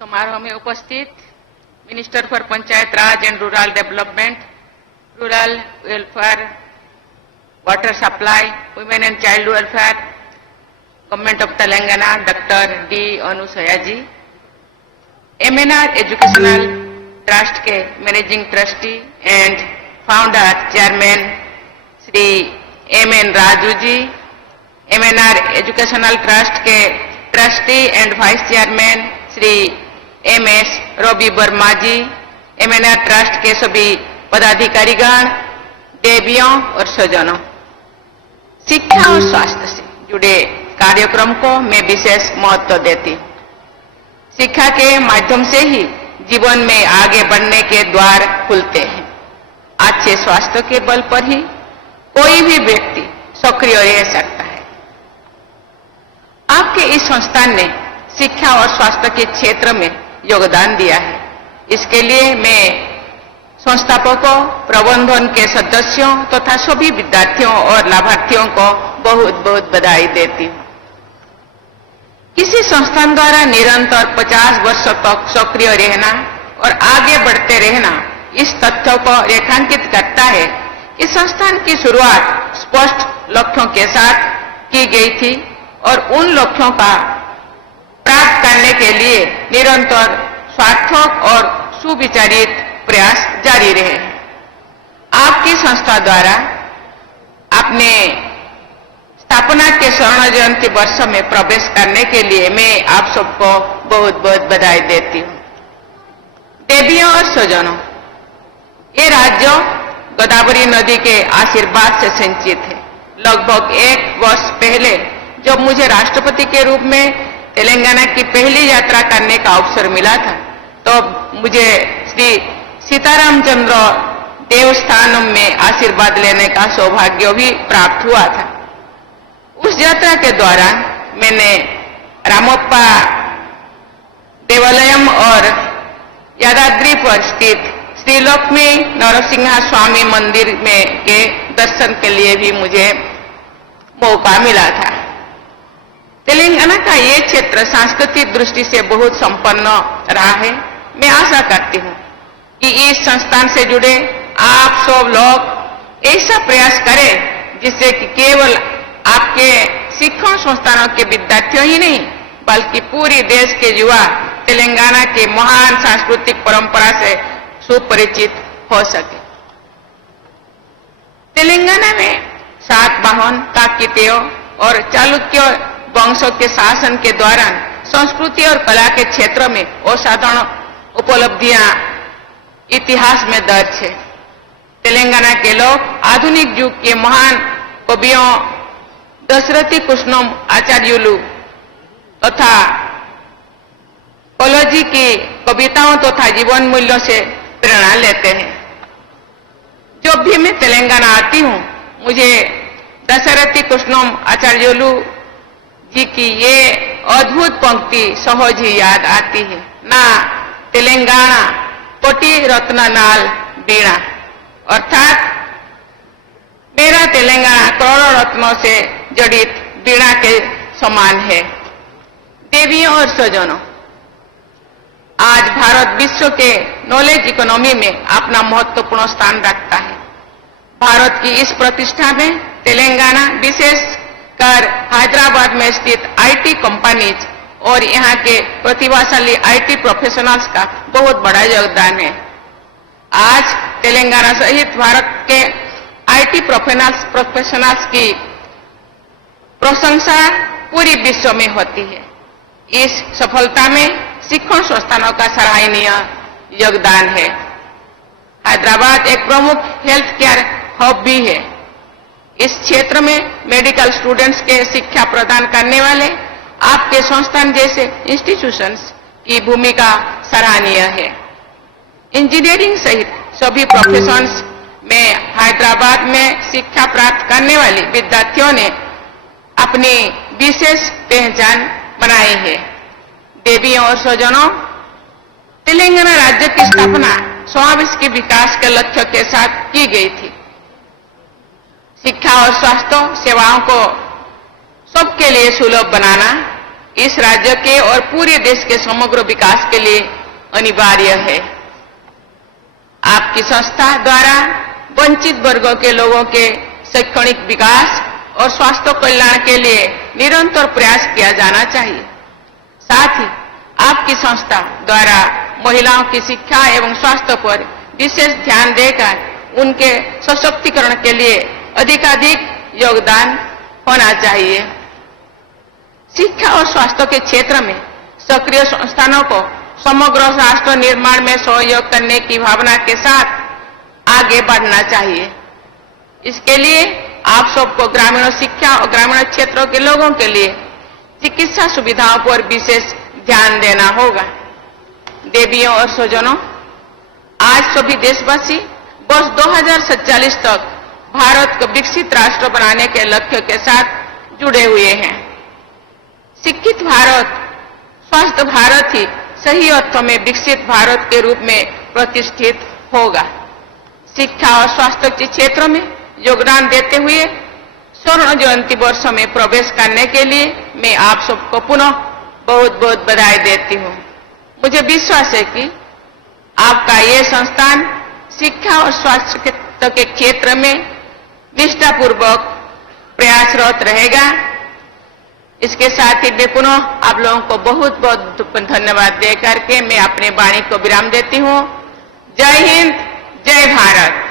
समारोह में उपस्थित minister for panchayat raj and rural development, rural welfare, water supply, women and child welfare, government of Telangana, doctor D Anusuya ji, MNR educational trust के managing trustee and founder chairman Shri MN Raju ji, MNR educational trust के trustee and vice chairman Shri MS Ravi Varma ji, MNR trust के सभी पदाधिकारीगण, देवियों और स्वजनों, शिक्षा और स्वास्थ्य से जुड़े कार्यक्रम को मैं विशेष महत्व देती हूँ। शिक्षा के माध्यम से ही जीवन में आगे बढ़ने के द्वार खुलते हैं। अच्छे स्वास्थ्य के बल पर ही कोई भी व्यक्ति सक्रिय रह सकता है। आपके इस संस्थान ने शिक्षा और स्वास्थ्य के क्षेत्र में योगदान दिया है। इसके लिए मैं संस्थापकों, प्रबंधन के सदस्यों तथा सभी विद्यार्थियों और लाभार्थियों को बहुत बहुत बधाई देती हूँ। किसी संस्थान द्वारा निरंतर 50 वर्षों तक सक्रिय रहना और आगे बढ़ते रहना इस तथ्य को रेखांकित करता है कि संस्थान की शुरुआत स्पष्ट लक्ष्यों के साथ की गई थी और उन लक्ष्यों का प्राप्त करने के लिए निरंतर सार्थक और सुविचारित प्रयास जारी रहे। आपकी संस्था द्वारा अपने स्थापना के स्वर्ण जयंती वर्ष में प्रवेश करने के लिए मैं आप सबको बहुत बहुत बधाई देती हूँ। देवियों और स्वजनों, ये राज्य गोदावरी नदी के आशीर्वाद से सिंचित है। लगभग 1 वर्ष पहले जब मुझे राष्ट्रपति के रूप में तेलंगाना की पहली यात्रा करने का अवसर मिला था, तो मुझे श्री सीताराम चंद्र देवस्थानम में आशीर्वाद लेने का सौभाग्य भी प्राप्त हुआ था। उस यात्रा के दौरान मैंने रामप्पा देवालयम और यादाद्री पर स्थित श्री लक्ष्मी नरसिंह स्वामी मंदिर में के दर्शन के लिए भी मुझे मौका मिला था। तेलंगाना का ये क्षेत्र सांस्कृतिक दृष्टि से बहुत संपन्न रहा है। मैं आशा करती हूँ कि इस संस्थान से जुड़े आप सब लोग ऐसा प्रयास करें जिससे कि केवल आपके शिक्षण संस्थानों के विद्यार्थियों ही नहीं बल्कि पूरी देश के युवा तेलंगाना के महान सांस्कृतिक परंपरा से सुपरिचित हो सके। तेलंगाना में सातवाहन, काकतीय और चालुक्य वंशों के शासन के दौरान संस्कृति और कला के क्षेत्र में असाधारण उपलब्धियां इतिहास में दर्ज है। तेलंगाना के लोग आधुनिक युग के महान कवियों दशरथी कृष्णम आचार्युलु तथा कलोजी की कविताओं तथा जीवन मूल्यों से प्रेरणा लेते हैं। जब भी मैं तेलंगाना आती हूँ, मुझे दशरथी कृष्णम आचार्युलु जी की ये अद्भुत पंक्ति सहज ही याद आती है। ना तेलंगाना कोटि रत्न नाल बीणा, अर्थात मेरा तेलंगाना करोड़ों रत्नों से जड़ित बीणा के समान है। देवियों और स्वजनों, आज भारत विश्व के नॉलेज इकोनॉमी में अपना महत्वपूर्ण स्थान रखता है। भारत की इस प्रतिष्ठा में तेलंगाना, विशेषकर हैदराबाद में स्थित IT कंपनीज और यहाँ के प्रतिभाशाली IT प्रोफेशनल्स का बहुत बड़ा योगदान है। आज तेलंगाना सहित भारत के IT प्रोफेशनल्स की प्रशंसा पूरी विश्व में होती है। इस सफलता में शिक्षण संस्थानों का सराहनीय योगदान है। हैदराबाद एक प्रमुख हेल्थ केयर हब भी है। इस क्षेत्र में मेडिकल स्टूडेंट्स के शिक्षा प्रदान करने वाले आपके संस्थान जैसे इंस्टीट्यूशंस की भूमिका सराहनीय है। इंजीनियरिंग सहित सभी प्रोफेशंस में हैदराबाद में शिक्षा प्राप्त करने वाले विद्यार्थियों ने अपनी विशेष पहचान बनाई है। देवियों और स्वजनों, तेलंगाना राज्य की स्थापना समावेश के विकास के लक्ष्य के साथ की गई थी। शिक्षा और स्वास्थ्य सेवाओं को सबके लिए सुलभ बनाना, इस राज्य के और पूरे देश के समग्र विकास के लिए अनिवार्य है। आपकी संस्था द्वारा वंचित वर्गों के लोगों के शैक्षणिक विकास और स्वास्थ्य कल्याण के लिए निरंतर प्रयास किया जाना चाहिए। साथ ही आपकी संस्था द्वारा महिलाओं की शिक्षा एवं स्वास्थ्य पर विशेष ध्यान देकर उनके सशक्तिकरण के लिए अधिकाधिक योगदान होना चाहिए। शिक्षा और स्वास्थ्य के क्षेत्र में सक्रिय संस्थानों को समग्र राष्ट्र निर्माण में सहयोग करने की भावना के साथ आगे बढ़ना चाहिए। इसके लिए आप सबको ग्रामीण शिक्षा और ग्रामीण क्षेत्रों के लोगों के लिए चिकित्सा सुविधाओं पर विशेष ध्यान देना होगा। देवियों और स्वजनों, आज सभी देशवासी वर्ष 2047 तक भारत को विकसित राष्ट्र बनाने के लक्ष्य के साथ जुड़े हुए हैं। शिक्षित भारत, स्वस्थ भारत ही सही अर्थों में विकसित भारत के रूप में प्रतिष्ठित होगा। शिक्षा और स्वास्थ्य के क्षेत्र में योगदान देते हुए स्वर्ण जयंती वर्षों में प्रवेश करने के लिए मैं आप सबको पुनः बहुत बहुत बधाई देती हूँ। मुझे विश्वास है कि आपका ये संस्थान शिक्षा और स्वास्थ्य के क्षेत्र में निष्ठापूर्वक प्रयासरत रहेगा। इसके साथ ही मैं पुनः आप लोगों को बहुत बहुत धन्यवाद दे करके मैं अपने वाणी को विराम देती हूँ। जय हिंद, जय भारत।